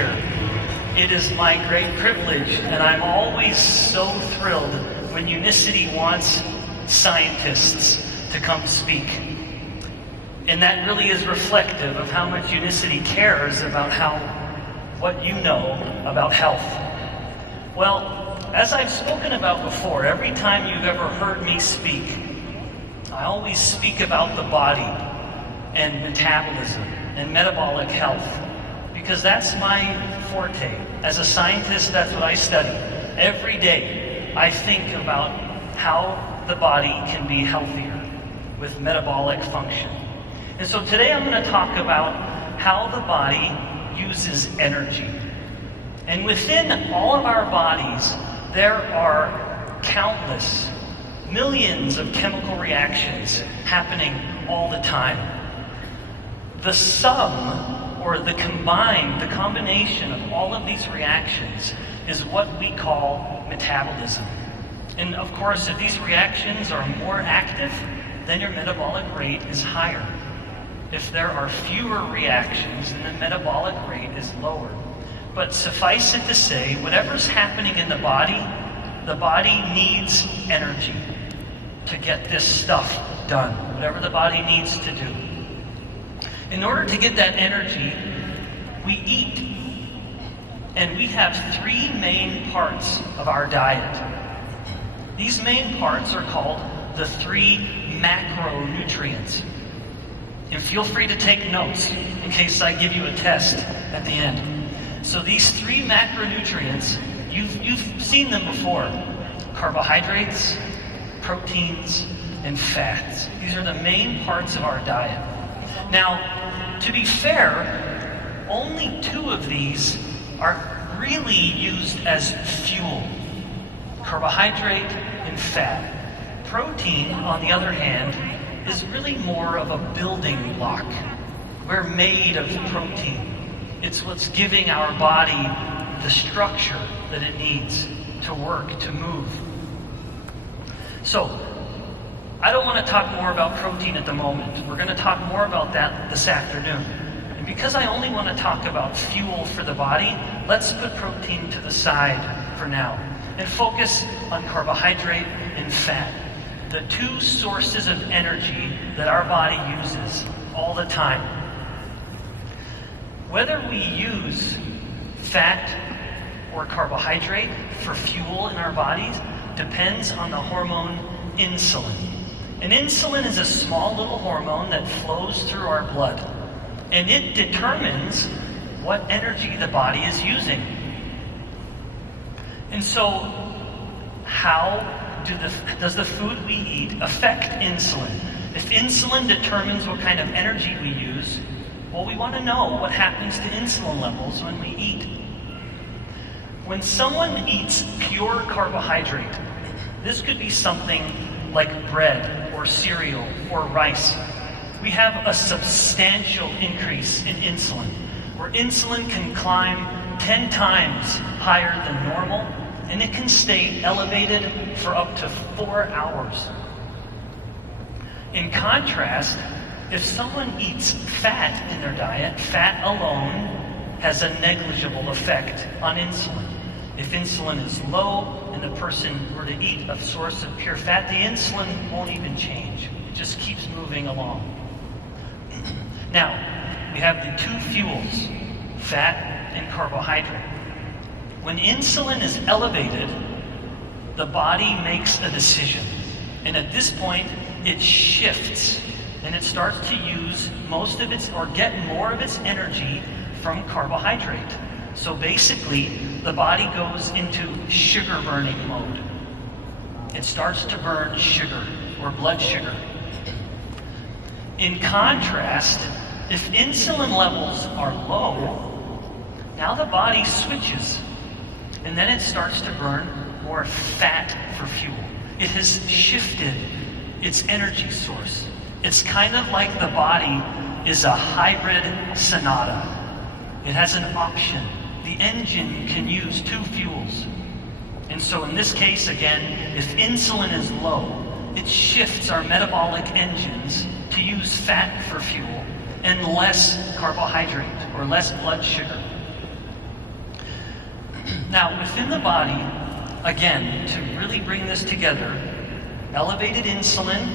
here. It is my great privilege, and I'm always so thrilled when Unicity wants scientists to come speak. And that really is reflective of how much Unicity cares about what you know about health. Well, as I've spoken about before, every time you've ever heard me speak, I always speak about the body and metabolism and metabolic health, because that's my forte. As a scientist, that's what I study. Every day, I think about how the body can be healthier with metabolic function. And so today I'm going to talk about how the body uses energy. And within all of our bodies, there are countless, millions of chemical reactions happening all the time. The sum, or the combination of all of these reactions is what we call metabolism. And of course, if these reactions are more active, then your metabolic rate is higher. If there are fewer reactions, then the metabolic rate is lower. But suffice it to say, whatever's happening in the body needs energy to get this stuff done, whatever the body needs to do. In order to get that energy, we eat. And we have three main parts of our diet. These main parts are called the three macronutrients. And feel free to take notes in case I give you a test at the end. So these three macronutrients, you've seen them before. Carbohydrates, proteins, and fats. These are the main parts of our diet. Now, to be fair, only two of these are really used as fuel. Carbohydrate and fat. Protein, on the other hand, is really more of a building block. We're made of protein. It's what's giving our body the structure that it needs to work, to move. So, I don't want to talk more about protein at the moment. We're going to talk more about that this afternoon. And because I only want to talk about fuel for the body, let's put protein to the side for now and focus on carbohydrate and fat, the two sources of energy that our body uses all the time. Whether we use fat or carbohydrate for fuel in our bodies depends on the hormone insulin. And insulin is a small little hormone that flows through our blood, and it determines what energy the body is using. And so, how does the food we eat affect insulin? If insulin determines what kind of energy we use, well, we want to know what happens to insulin levels when we eat. When someone eats pure carbohydrate, this could be something like bread or cereal or rice, we have a substantial increase in insulin, where insulin can climb 10 times higher than normal, and it can stay elevated for up to 4 hours. In contrast, if someone eats fat in their diet, fat alone has a negligible effect on insulin. If insulin is low and the person were to eat a source of pure fat, the insulin won't even change. It just keeps moving along. Now, we have the two fuels, fat and carbohydrate. When insulin is elevated, the body makes a decision. And at this point, it shifts and it starts to use most of its, or get more of its energy from carbohydrate. So basically, the body goes into sugar burning mode. It starts to burn sugar, or blood sugar. In contrast, if insulin levels are low, now the body switches, and then it starts to burn more fat for fuel. It has shifted its energy source. It's kind of like the body is a hybrid Sonata. It has an option. The engine can use two fuels. And so in this case, again, if insulin is low, it shifts our metabolic engines to use fat for fuel and less carbohydrate or less blood sugar. Now, within the body, again, to really bring this together, elevated insulin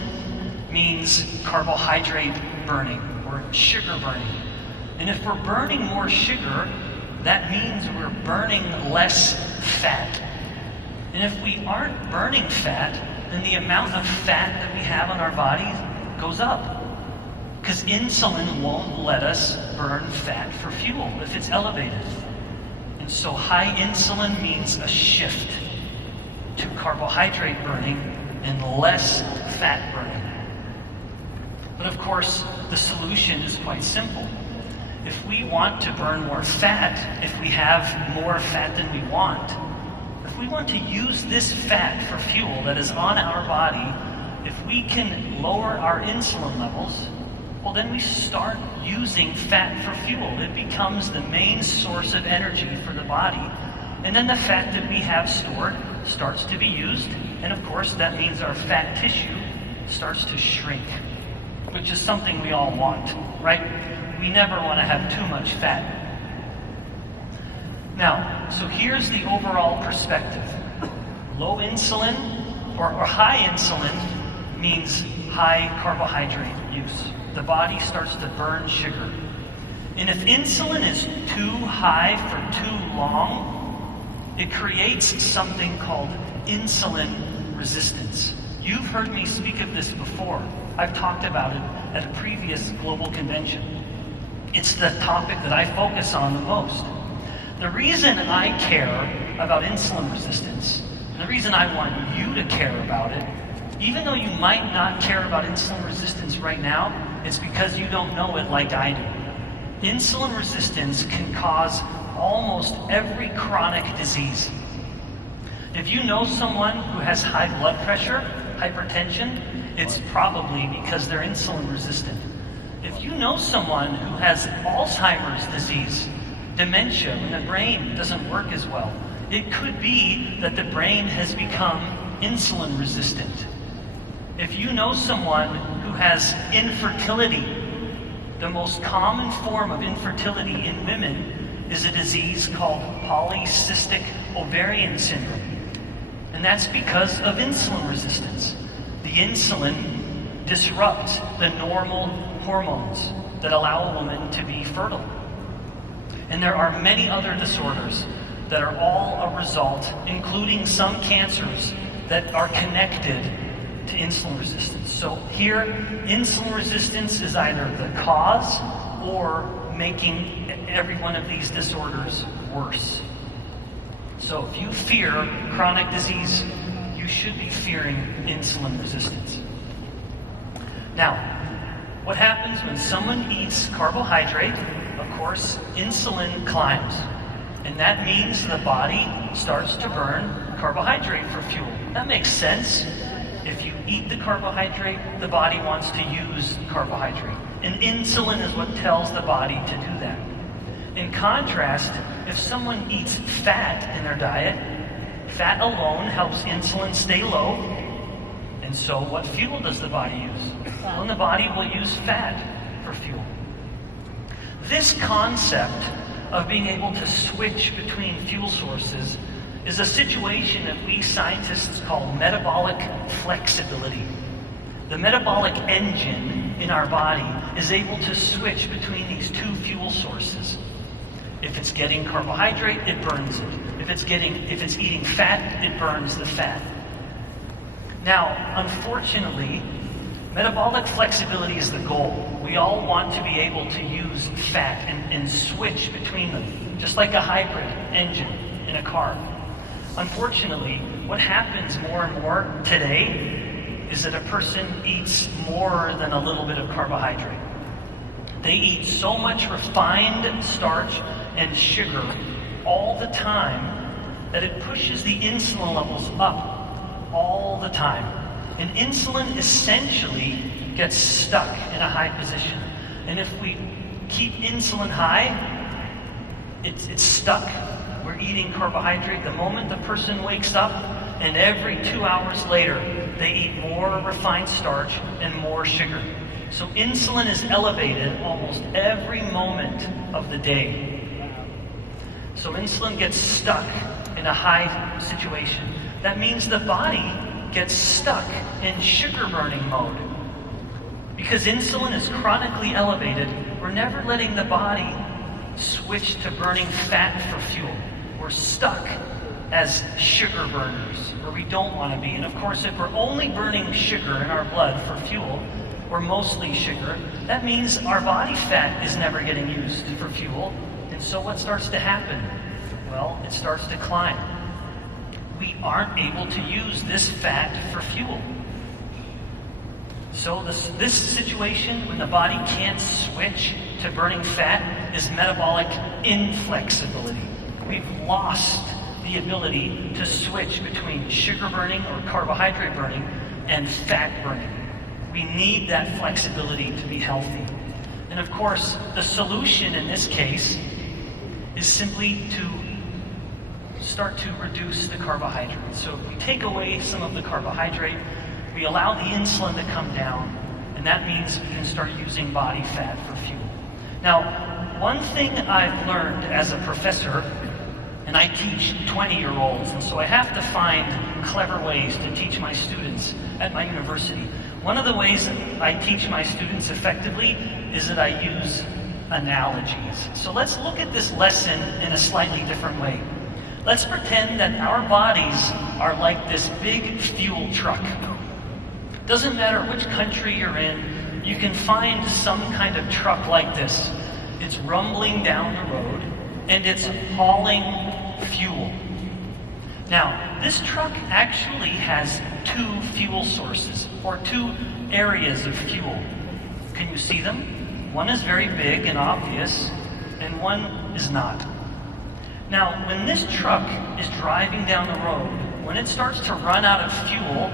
means carbohydrate burning or sugar burning. And if we're burning more sugar, that means we're burning less fat. And if we aren't burning fat, then the amount of fat that we have on our body goes up. Because insulin won't let us burn fat for fuel if it's elevated. And so high insulin means a shift to carbohydrate burning and less fat burning. But of course, the solution is quite simple. If we want to burn more fat, if we have more fat than we want, if we want to use this fat for fuel that is on our body, if we can lower our insulin levels, well, then we start using fat for fuel. It becomes the main source of energy for the body. And then the fat that we have stored starts to be used. And of course, that means our fat tissue starts to shrink, which is something we all want, right? We never want to have too much fat. Now, so here's the overall perspective. Low insulin or high insulin means high carbohydrate use. The body starts to burn sugar. And if insulin is too high for too long, it creates something called insulin resistance. You've heard me speak of this before. I've talked about it at a previous global convention. It's the topic that I focus on the most. The reason I care about insulin resistance, and the reason I want you to care about it, even though you might not care about insulin resistance right now, it's because you don't know it like I do. Insulin resistance can cause almost every chronic disease. If you know someone who has high blood pressure, hypertension, it's probably because they're insulin resistant. If you know someone who has Alzheimer's disease, dementia, when the brain doesn't work as well, it could be that the brain has become insulin resistant. If you know someone who has infertility, the most common form of infertility in women is a disease called polycystic ovarian syndrome. And that's because of insulin resistance. The insulin disrupts the normal hormones that allow a woman to be fertile. And there are many other disorders that are all a result, including some cancers that are connected to insulin resistance. So here, insulin resistance is either the cause or making every one of these disorders worse. So if you fear chronic disease, you should be fearing insulin resistance. Now, what happens when someone eats carbohydrate? Of course, insulin climbs. And that means the body starts to burn carbohydrate for fuel. That makes sense. If you eat the carbohydrate, the body wants to use carbohydrate. And insulin is what tells the body to do that. In contrast, if someone eats fat in their diet, fat alone helps insulin stay low. And so what fuel does the body use? Well, the body will use fat for fuel. This concept of being able to switch between fuel sources is a situation that we scientists call metabolic flexibility. The metabolic engine in our body is able to switch between these two fuel sources. If it's getting carbohydrate, it burns it. If it's eating fat, it burns the fat. Now, unfortunately, metabolic flexibility is the goal. We all want to be able to use fat and switch between them, just like a hybrid engine in a car. Unfortunately, what happens more and more today is that a person eats more than a little bit of carbohydrate. They eat so much refined starch and sugar all the time that it pushes the insulin levels up all the time. And insulin essentially gets stuck in a high position. And if we keep insulin high, it's stuck. We're eating carbohydrate the moment the person wakes up, and every 2 hours later, they eat more refined starch and more sugar. So insulin is elevated almost every moment of the day. So insulin gets stuck in a high situation, that means the body gets stuck in sugar burning mode. Because insulin is chronically elevated, we're never letting the body switch to burning fat for fuel. We're stuck as sugar burners, where we don't want to be. And of course, if we're only burning sugar in our blood for fuel, or mostly sugar, that means our body fat is never getting used for fuel. And so what starts to happen? Well, it starts to climb. We aren't able to use this fat for fuel. So this situation, when the body can't switch to burning fat, is metabolic inflexibility. We've lost the ability to switch between sugar burning or carbohydrate burning and fat burning. We need that flexibility to be healthy. And of course, the solution in this case is simply to start to reduce the carbohydrates. So if we take away some of the carbohydrate, we allow the insulin to come down, and that means we can start using body fat for fuel. Now, one thing I've learned as a professor, and I teach 20-year-olds, and so I have to find clever ways to teach my students at my university. One of the ways I teach my students effectively is that I use analogies. So let's look at this lesson in a slightly different way. Let's pretend that our bodies are like this big fuel truck. Doesn't matter which country you're in, you can find some kind of truck like this. It's rumbling down the road, and it's hauling fuel. Now, this truck actually has two fuel sources, or two areas of fuel. Can you see them? One is very big and obvious, and one is not. Now, when this truck is driving down the road, when it starts to run out of fuel,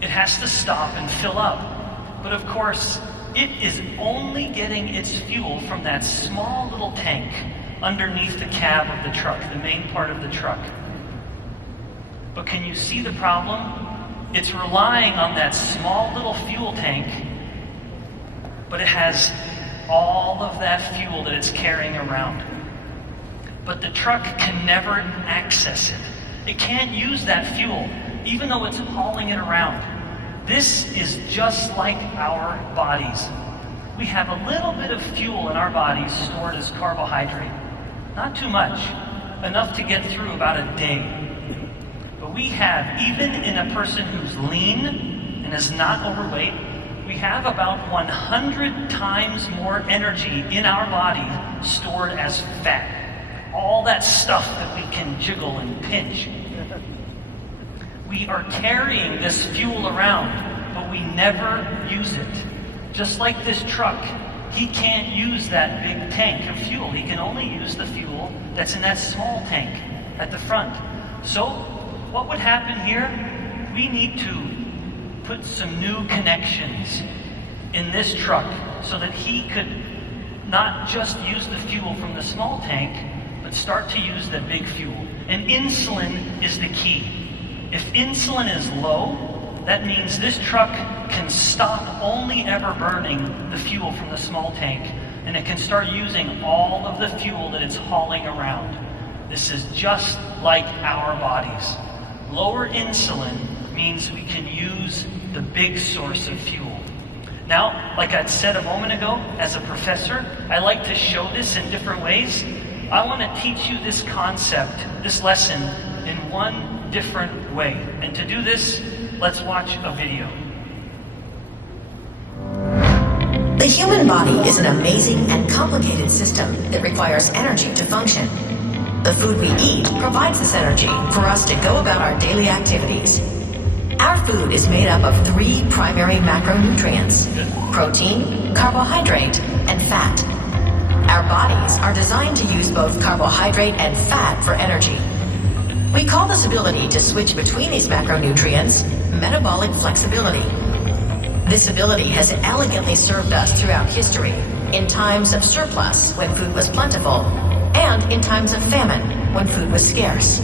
it has to stop and fill up. But of course, it is only getting its fuel from that small little tank underneath the cab of the truck, the main part of the truck. But can you see the problem? It's relying on that small little fuel tank, but it has all of that fuel that it's carrying around. But the truck can never access it. It can't use that fuel, even though it's hauling it around. This is just like our bodies. We have a little bit of fuel in our bodies stored as carbohydrate. Not too much, enough to get through about a day. But we have, even in a person who's lean and is not overweight, we have about 100 times more energy in our body stored as fat. All that stuff that we can jiggle and pinch. We are carrying this fuel around, but we never use it. Just like this truck, he can't use that big tank of fuel. He can only use the fuel that's in that small tank at the front. So, what would happen here? We need to put some new connections in this truck so that he could not just use the fuel from the small tank, but start to use the big fuel. And insulin is the key. If insulin is low, that means this truck can stop only ever burning the fuel from the small tank, and it can start using all of the fuel that it's hauling around. This is just like our bodies. Lower insulin means we can use the big source of fuel. Now, like I said a moment ago, as a professor, I like to show this in different ways. I want to teach you this concept, this lesson, in one different way. And to do this, let's watch a video. The human body is an amazing and complicated system that requires energy to function. The food we eat provides this energy for us to go about our daily activities. Our food is made up of 3 primary macronutrients: protein, carbohydrate, and fat. Our bodies are designed to use both carbohydrate and fat for energy. We call this ability to switch between these macronutrients metabolic flexibility. This ability has elegantly served us throughout history, in times of surplus when food was plentiful, and in times of famine when food was scarce.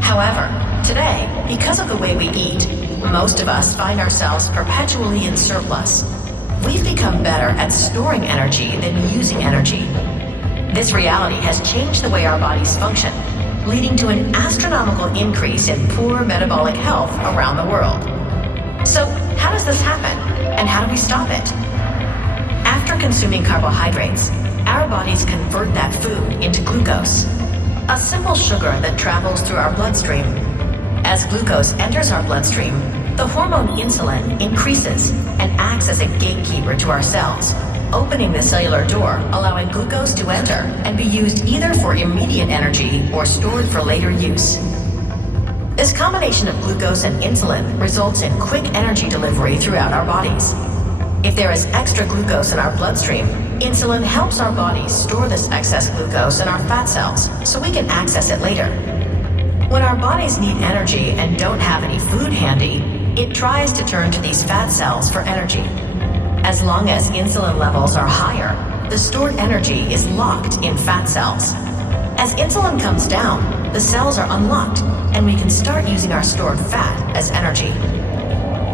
However, today, because of the way we eat, most of us find ourselves perpetually in surplus. We've become better at storing energy than using energy. This reality has changed the way our bodies function. leading to an astronomical increase in poor metabolic health around the world. So, how does this happen, and how do we stop it? After consuming carbohydrates, our bodies convert that food into glucose, a simple sugar that travels through our bloodstream. As glucose enters our bloodstream, the hormone insulin increases and acts as a gatekeeper to our cells, opening the cellular door, allowing glucose to enter and be used either for immediate energy or stored for later use. This combination of glucose and insulin results in quick energy delivery throughout our bodies. If there is extra glucose in our bloodstream, insulin helps our bodies store this excess glucose in our fat cells so we can access it later. When our bodies need energy and don't have any food handy, it tries to turn to these fat cells for energy. As long as insulin levels are higher, the stored energy is locked in fat cells. As insulin comes down, the cells are unlocked, and we can start using our stored fat as energy.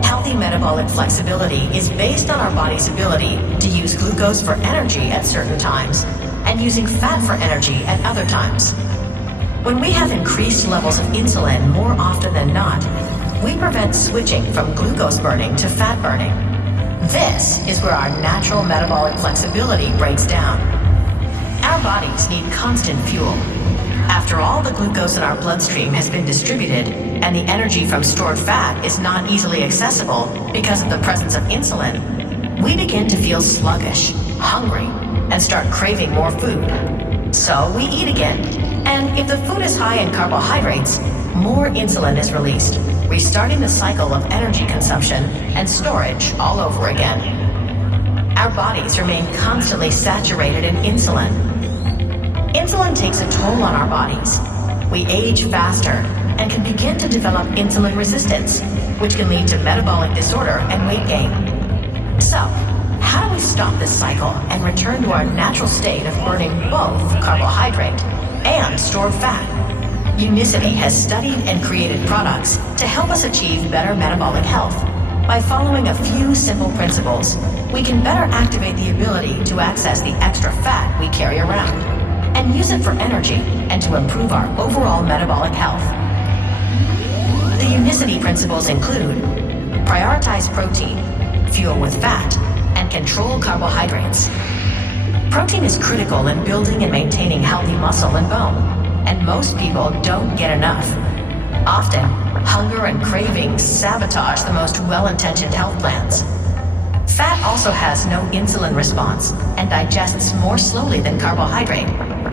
Healthy metabolic flexibility is based on our body's ability to use glucose for energy at certain times and using fat for energy at other times. When we have increased levels of insulin more often than not, we prevent switching from glucose burning to fat burning. This is where our natural metabolic flexibility breaks down. Our bodies need constant fuel. After all the glucose in our bloodstream has been distributed and the energy from stored fat is not easily accessible because of the presence of insulin, we begin to feel sluggish, hungry, and start craving more food. So we eat again, and if the food is high in carbohydrates, more insulin is released, restarting the cycle of energy consumption and storage all over again. Our bodies remain constantly saturated in insulin. Insulin takes a toll on our bodies. We age faster and can begin to develop insulin resistance, which can lead to metabolic disorder and weight gain. So, how do we stop this cycle and return to our natural state of burning both carbohydrate and stored fat? Unicity has studied and created products to help us achieve better metabolic health. By following a few simple principles, we can better activate the ability to access the extra fat we carry around and use it for energy and to improve our overall metabolic health. The Unicity Principles include prioritize protein, fuel with fat, and control carbohydrates. Protein is critical in building and maintaining healthy muscle and bone, and most people don't get enough. Often, hunger and cravings sabotage the most well-intentioned health plans. Fat also has no insulin response and digests more slowly than carbohydrate,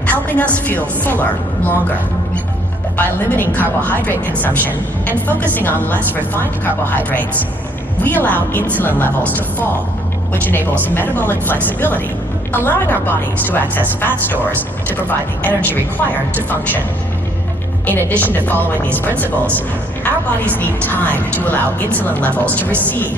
helping us feel fuller longer. By limiting carbohydrate consumption and focusing on less refined carbohydrates, we allow insulin levels to fall, which enables metabolic flexibility, allowing our bodies to access fat stores to provide the energy required to function. In addition to following these principles, our bodies need time to allow insulin levels to recede.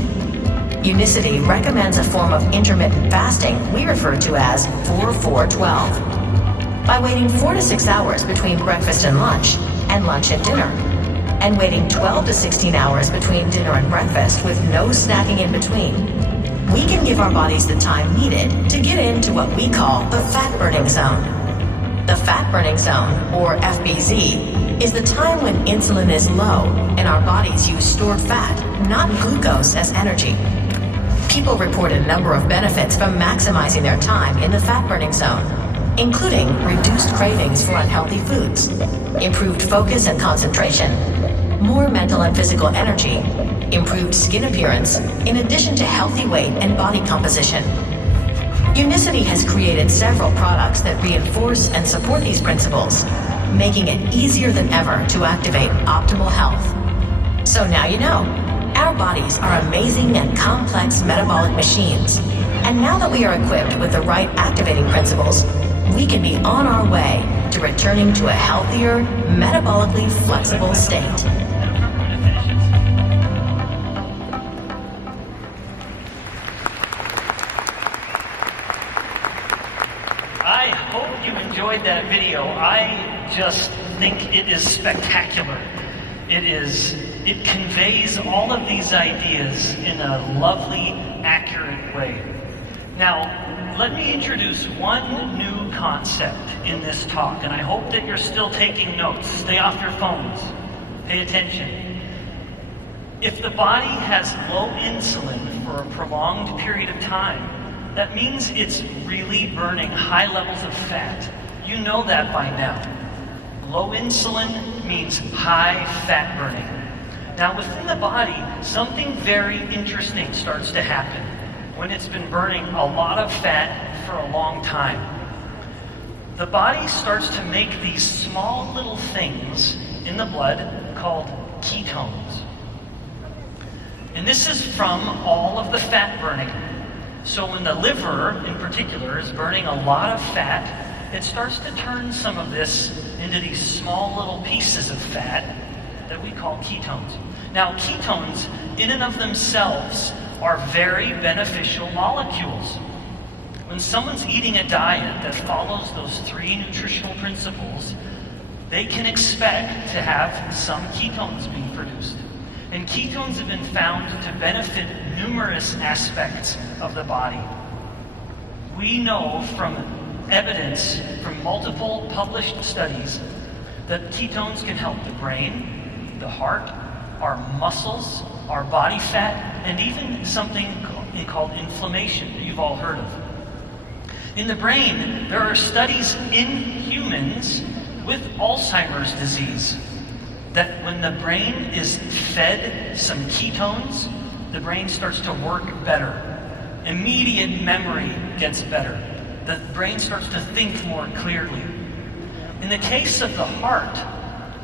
Unicity recommends a form of intermittent fasting we refer to as 4-4-12. By waiting 4 to 6 hours between breakfast and lunch and dinner, and waiting 12 to 16 hours between dinner and breakfast with no snacking in between, we can give our bodies the time needed to get into what we call the fat-burning zone. The fat-burning zone, or FBZ, is the time when insulin is low and our bodies use stored fat, not glucose, as energy. People report a number of benefits from maximizing their time in the fat-burning zone, including reduced cravings for unhealthy foods, improved focus and concentration, more mental and physical energy, improved skin appearance, in addition to healthy weight and body composition. Unicity has created several products that reinforce and support these principles, making it easier than ever to activate optimal health. So now you know, our bodies are amazing and complex metabolic machines. And now that we are equipped with the right activating principles, we can be on our way to returning to a healthier, metabolically flexible state. I hope you enjoyed that video. I just think it is spectacular. It conveys all of these ideas in a lovely, accurate way. Now, let me introduce one new concept in this talk, and I hope that you're still taking notes. Stay off your phones. Pay attention. If the body has low insulin for a prolonged period of time, that means it's really burning high levels of fat. You know that by now. Low insulin means high fat burning. Now within the body, something very interesting starts to happen when it's been burning a lot of fat for a long time. The body starts to make these small little things in the blood called ketones. And this is from all of the fat burning. So when the liver, in particular, is burning a lot of fat, it starts to turn some of this into these small little pieces of fat that we call ketones. Now, ketones, in and of themselves, are very beneficial molecules. When someone's eating a diet that follows those 3 nutritional principles, they can expect to have some ketones being produced. And ketones have been found to benefit numerous aspects of the body. We know from evidence from multiple published studies that ketones can help the brain, the heart, our muscles, our body fat, and even something called inflammation that you've all heard of. In the brain, there are studies in humans with Alzheimer's disease that when the brain is fed some ketones, the brain starts to work better. Immediate memory gets better. The brain starts to think more clearly. In the case of the heart,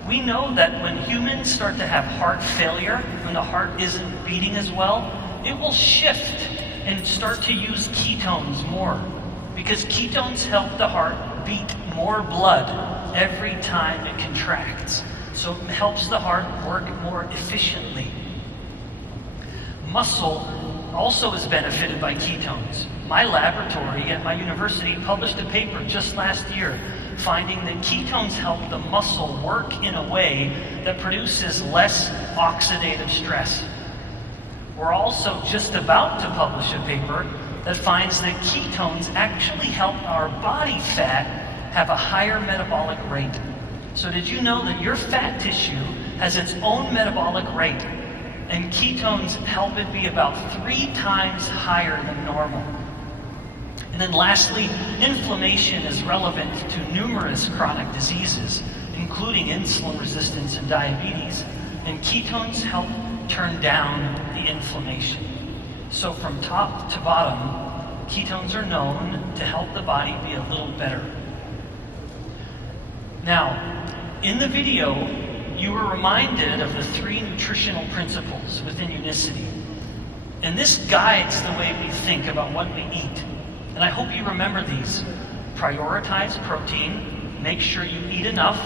we know that when humans start to have heart failure, when the heart isn't beating as well, it will shift and start to use ketones more, because ketones help the heart beat more blood every time it contracts. So it helps the heart work more efficiently. Muscle also is benefited by ketones. My laboratory at my university published a paper just last year finding that ketones help the muscle work in a way that produces less oxidative stress. We're also just about to publish a paper that finds that ketones actually help our body fat have a higher metabolic rate. So did you know that your fat tissue has its own metabolic rate, and ketones help it be about 3 times higher than normal? And then lastly, inflammation is relevant to numerous chronic diseases, including insulin resistance and diabetes, and ketones help turn down the inflammation. So from top to bottom, ketones are known to help the body be a little better. Now, in the video, you were reminded of the 3 nutritional principles within Unicity. And this guides the way we think about what we eat. And I hope you remember these. Prioritize protein, make sure you eat enough.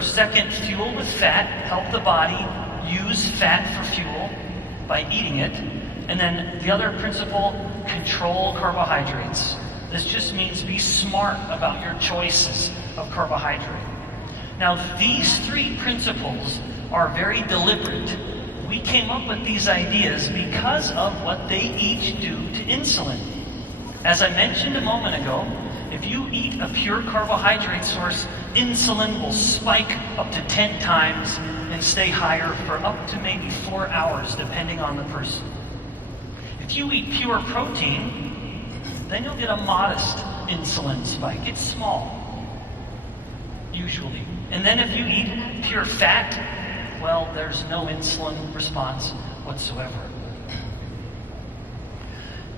Second, fuel with fat, help the body use fat for fuel by eating it. And then the other principle, control carbohydrates. This just means be smart about your choices of carbohydrate. Now, these 3 principles are very deliberate. We came up with these ideas because of what they each do to insulin. As I mentioned a moment ago, if you eat a pure carbohydrate source, insulin will spike up to 10 times and stay higher for up to maybe 4 hours, depending on the person. If you eat pure protein, then you'll get a modest insulin spike. It's small, usually. And then if you eat pure fat, well, there's no insulin response whatsoever.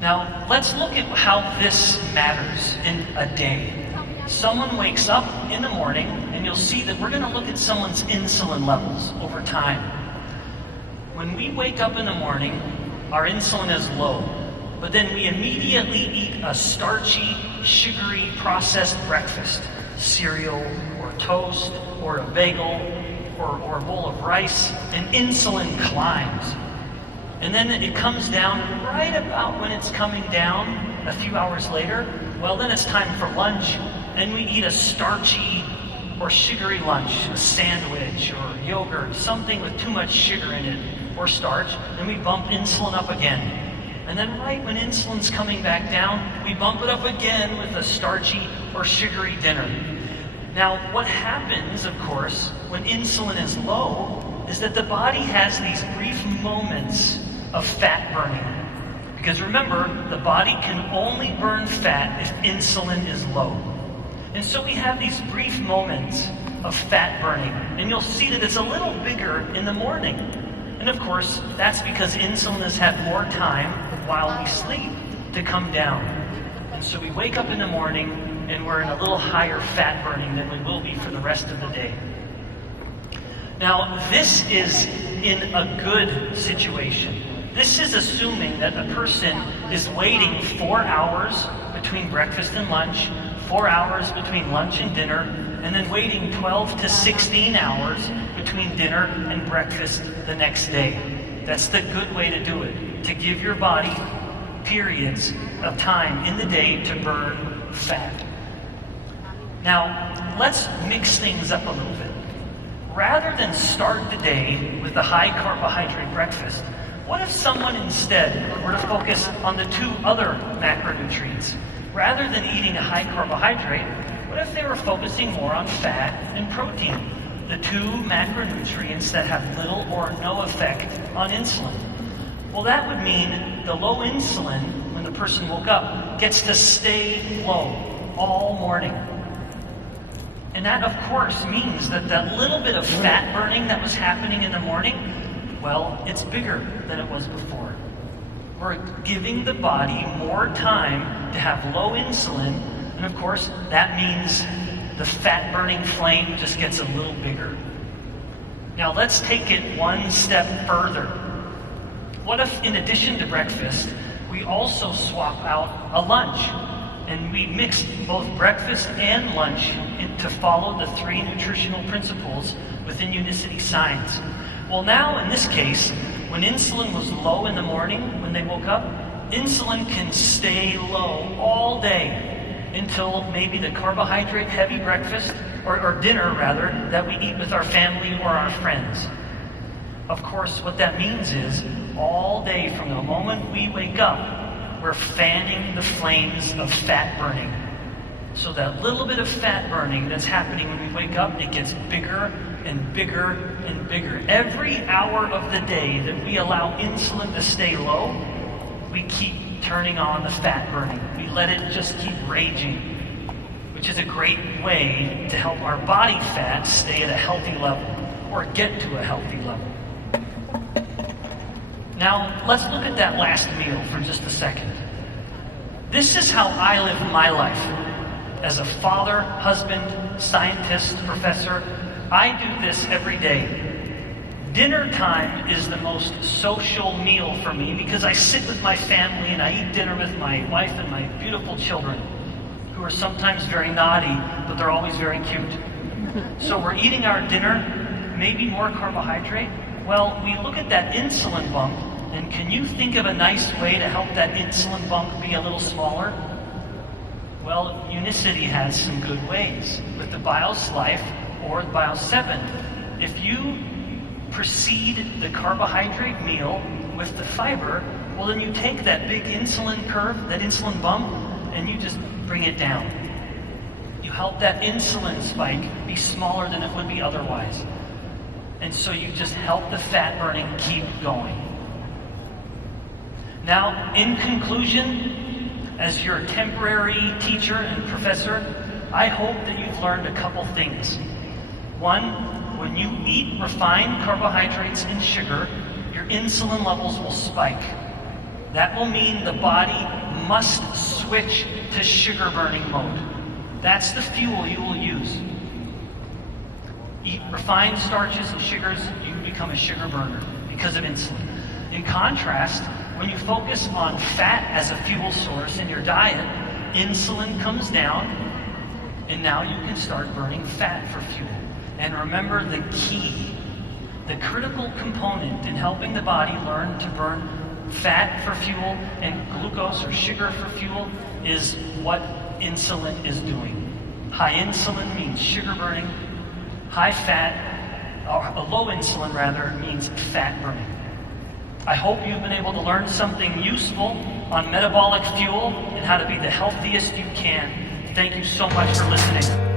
Now, let's look at how this matters in a day. Someone wakes up in the morning, and you'll see that we're going to look at someone's insulin levels over time. When we wake up in the morning, our insulin is low, but then we immediately eat a starchy, sugary, processed breakfast, cereal or toast or a bagel or a bowl of rice, and insulin climbs. And then it comes down right about when it's coming down a few hours later. Well, then it's time for lunch, and we eat a starchy or sugary lunch, a sandwich or yogurt, something with too much sugar in it or starch, and we bump insulin up again. And then right when insulin's coming back down, we bump it up again with a starchy or sugary dinner. Now, what happens, of course, when insulin is low is that the body has these brief moments of fat burning. Because remember, the body can only burn fat if insulin is low. And so we have these brief moments of fat burning. And you'll see that it's a little bigger in the morning. And of course, that's because insulin has had more time while we sleep to come down. And so we wake up in the morning and we're in a little higher fat burning than we will be for the rest of the day. Now, this is in a good situation. This is assuming that a person is waiting 4 hours between breakfast and lunch, 4 hours between lunch and dinner, and then waiting 12 to 16 hours between dinner and breakfast the next day. That's the good way to do it, to give your body periods of time in the day to burn fat. Now, let's mix things up a little bit. Rather than start the day with a high carbohydrate breakfast, what if someone instead were to focus on the 2 other macronutrients? Rather than eating a high carbohydrate, what if they were focusing more on fat and protein, the 2 macronutrients that have little or no effect on insulin? Well, that would mean the low insulin, when the person woke up, gets to stay low all morning. And that, of course, means that that little bit of fat burning that was happening in the morning, well, it's bigger than it was before. We're giving the body more time to have low insulin, and of course, that means the fat-burning flame just gets a little bigger. Now, let's take it one step further. What if, in addition to breakfast, we also swap out a lunch, and we mix both breakfast and lunch to follow the 3 nutritional principles within Unicity Science? Well, now, in this case, when insulin was low in the morning, when they woke up, insulin can stay low all day until maybe the carbohydrate-heavy breakfast, or dinner rather, that we eat with our family or our friends. Of course, what that means is, all day from the moment we wake up, we're fanning the flames of fat burning. So that little bit of fat burning that's happening when we wake up, it gets bigger and bigger and bigger. Every hour of the day that we allow insulin to stay low, we keep turning on the fat burning. We let it just keep raging, which is a great way to help our body fat stay at a healthy level, or get to a healthy level. Now, let's look at that last meal for just a second. This is how I live my life. As a father, husband, scientist, professor, I do this every day. Dinner time is the most social meal for me because I sit with my family and I eat dinner with my wife and my beautiful children, who are sometimes very naughty, but they're always very cute. So we're eating our dinner, maybe more carbohydrate. Well, we look at that insulin bump, and can you think of a nice way to help that insulin bump be a little smaller? Well, Unicity has some good ways. With the BIOS Life or the BIOS 7, if you precede the carbohydrate meal with the fiber, well then you take that big insulin curve, that insulin bump, and you just bring it down. You help that insulin spike be smaller than it would be otherwise. And so you just help the fat burning keep going. Now, in conclusion, as your temporary teacher and professor, I hope that you've learned a couple things. One, when you eat refined carbohydrates and sugar, your insulin levels will spike. That will mean the body must switch to sugar burning mode. That's the fuel you will use. Eat refined starches and sugars, you become a sugar burner because of insulin. In contrast, when you focus on fat as a fuel source in your diet, insulin comes down, and now you can start burning fat for fuel. And remember the key, the critical component in helping the body learn to burn fat for fuel and glucose or sugar for fuel is what insulin is doing. High insulin means sugar burning. High fat, or low insulin rather, means fat burning. I hope you've been able to learn something useful on metabolic fuel and how to be the healthiest you can. Thank you so much for listening.